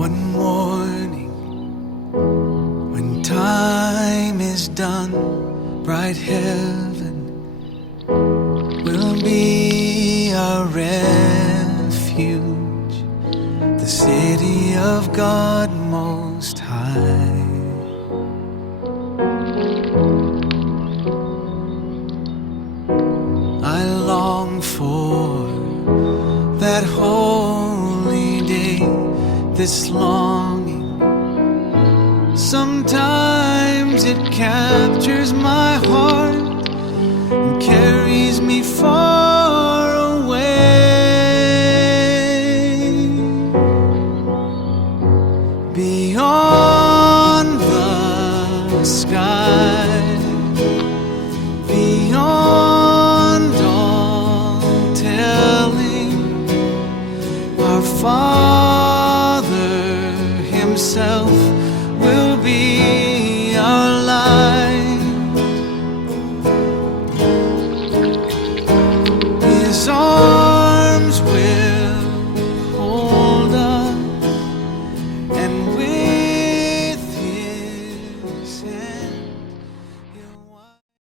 One morning, when time is done, bright heaven will be our refuge, the city of God Most High. I long for that holy day, this longing. Sometimes it captures my heart and carries me far away, beyond the sky, beyond all telling. Our Father Himself will be our light. His arms will hold us and will